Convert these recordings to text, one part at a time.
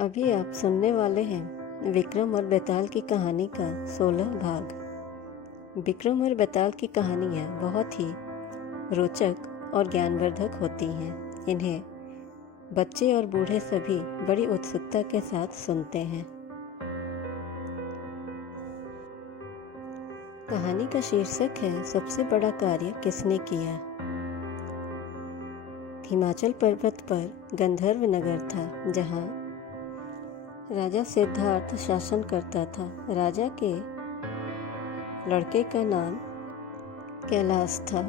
अभी आप सुनने वाले हैं विक्रम और बेताल की कहानी का 16 भाग। विक्रम और बेताल की कहानियाँ बहुत ही रोचक और ज्ञानवर्धक होती हैं। इन्हें बच्चे और बूढ़े सभी बड़ी उत्सुकता के साथ सुनते हैं। कहानी का शीर्षक है सबसे बड़ा कार्य किसने किया। हिमाचल पर्वत पर गंधर्व नगर था, जहाँ राजा सिद्धार्थ शासन करता था। राजा के लड़के का नाम कैलाश था।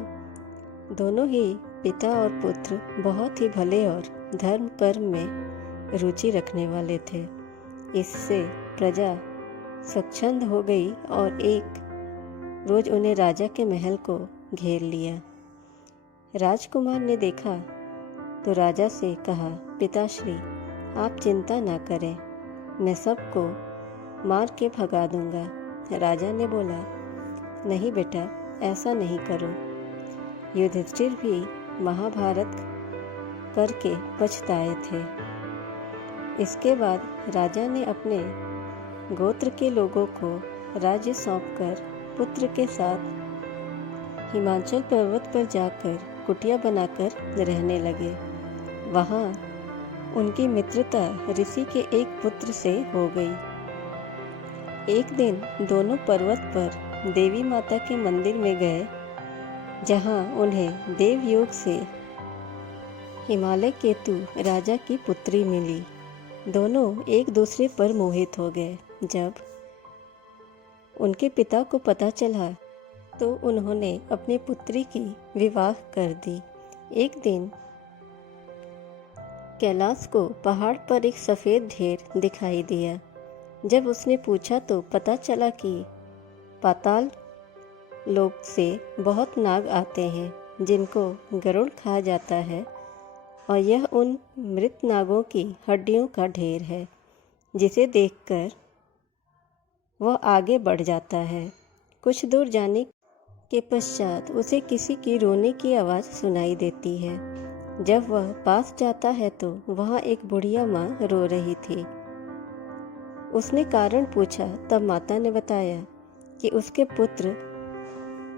दोनों ही पिता और पुत्र बहुत ही भले और धर्म कर्म में रुचि रखने वाले थे। इससे प्रजा स्वच्छंद हो गई और एक रोज उन्हें राजा के महल को घेर लिया। राजकुमार ने देखा तो राजा से कहा, पिताश्री, आप चिंता ना करें, मैं सबको मार के भगा दूंगा। राजा ने बोला, नहीं बेटा, ऐसा नहीं करो। युधिष्ठिर भी महाभारत करके पछताए थे। इसके बाद राजा ने अपने गोत्र के लोगों को राज्य सौंपकर पुत्र के साथ हिमाचल पर्वत पर जाकर कुटिया बनाकर रहने लगे। वहाँ उनकी मित्रता ऋषि के एक पुत्र से हो गई। एक दिन दोनों पर्वत पर देवी माता के मंदिर में गए, जहाँ उन्हें देवयोग से हिमालय केतु राजा की पुत्री मिली। दोनों एक दूसरे पर मोहित हो गए। जब उनके पिता को पता चला तो उन्होंने अपनी पुत्री की विवाह कर दी। एक दिन कैलाश को पहाड़ पर एक सफ़ेद ढेर दिखाई दिया। जब उसने पूछा तो पता चला कि पाताल लोक से बहुत नाग आते हैं, जिनको गरुड़ खा जाता है, और यह उन मृत नागों की हड्डियों का ढेर है, जिसे देखकर वह आगे बढ़ जाता है। कुछ दूर जाने के पश्चात उसे किसी की रोने की आवाज़ सुनाई देती है। जब वह पास जाता है तो वहाँ एक बुढ़िया माँ रो रही थी। उसने कारण पूछा, तब माता ने बताया कि उसके पुत्र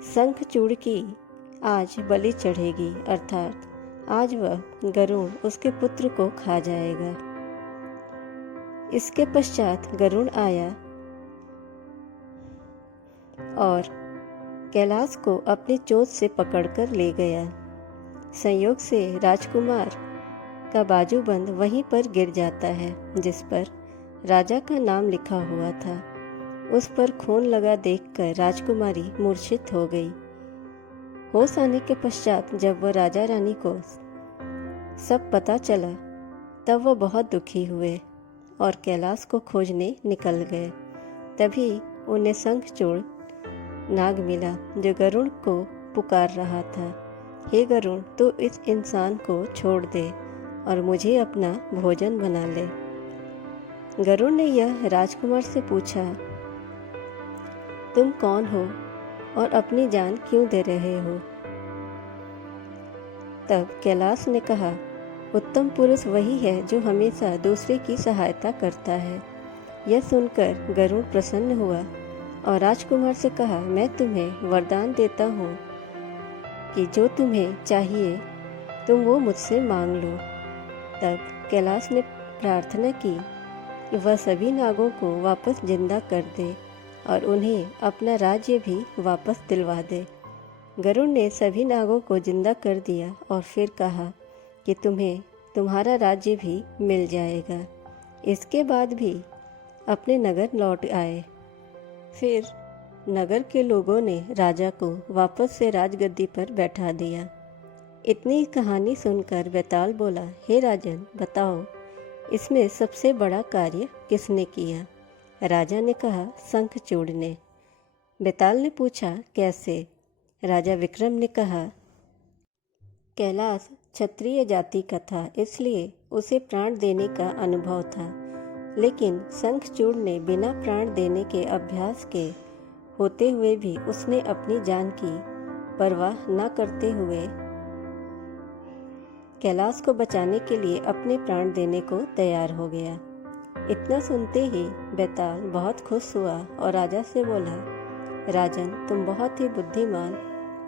शंखचूड़ की आज बलि चढ़ेगी, अर्थात आज वह गरुड़ उसके पुत्र को खा जाएगा। इसके पश्चात गरुड़ आया और कैलाश को अपनी चोंच से पकड़कर ले गया। संयोग से राजकुमार का बाजूबंद वहीं पर गिर जाता है, जिस पर राजा का नाम लिखा हुआ था। उस पर खून लगा देखकर राजकुमारी मूर्छित हो गई। होश आने के पश्चात जब वह राजा रानी को सब पता चला, तब वह बहुत दुखी हुए और कैलाश को खोजने निकल गए। तभी उन्हें शंखचूड़ नाग मिला, जो गरुड़ को पुकार रहा था, हे गरुड़, तू इस इंसान को छोड़ दे और मुझे अपना भोजन बना ले। गरुड़ ने यह राजकुमार से पूछा, तुम कौन हो और अपनी जान क्यों दे रहे हो? तब कैलाश ने कहा, उत्तम पुरुष वही है जो हमेशा दूसरे की सहायता करता है। यह सुनकर गरुड़ प्रसन्न हुआ और राजकुमार से कहा, मैं तुम्हें वरदान देता हूँ कि जो तुम्हें चाहिए तुम वो मुझसे मांग लो। तब कैलाश ने प्रार्थना की कि वह सभी नागों को वापस जिंदा कर दे और उन्हें अपना राज्य भी वापस दिलवा दे। गरुड़ ने सभी नागों को जिंदा कर दिया और फिर कहा कि तुम्हें तुम्हारा राज्य भी मिल जाएगा। इसके बाद भी अपने नगर लौट आए। फिर नगर के लोगों ने राजा को वापस से राजगद्दी पर बैठा दिया। इतनी कहानी सुनकर बेताल बोला, हे राजन, बताओ इसमें सबसे बड़ा कार्य किसने किया? राजा ने कहा, शंखचूड़ ने। बेताल ने पूछा, कैसे? राजा विक्रम ने कहा, कैलाश क्षत्रिय जाति का था, इसलिए उसे प्राण देने का अनुभव था, लेकिन शंखचूड़ ने बिना प्राण देने के अभ्यास के होते हुए भी उसने अपनी जान की परवाह न करते हुए कैलाश को बचाने के लिए अपने प्राण देने को तैयार हो गया। इतना सुनते ही बेताल बहुत खुश हुआ और राजा से बोला, राजन, तुम बहुत ही बुद्धिमान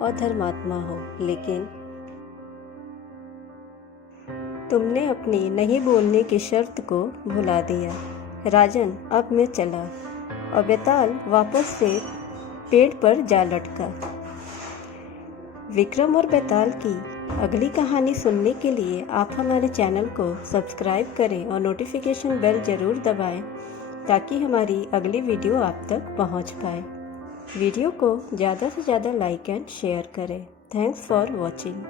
और धर्मात्मा हो, लेकिन तुमने अपनी नहीं बोलने की शर्त को भुला दिया। राजन, अब मैं चला। और बेताल वापस से पेड़ पर जा लटका। विक्रम और बेताल की अगली कहानी सुनने के लिए आप हमारे चैनल को सब्सक्राइब करें और नोटिफिकेशन बेल ज़रूर दबाएं ताकि हमारी अगली वीडियो आप तक पहुंच पाए। वीडियो को ज़्यादा से ज़्यादा लाइक एंड शेयर करें। Thanks for watching.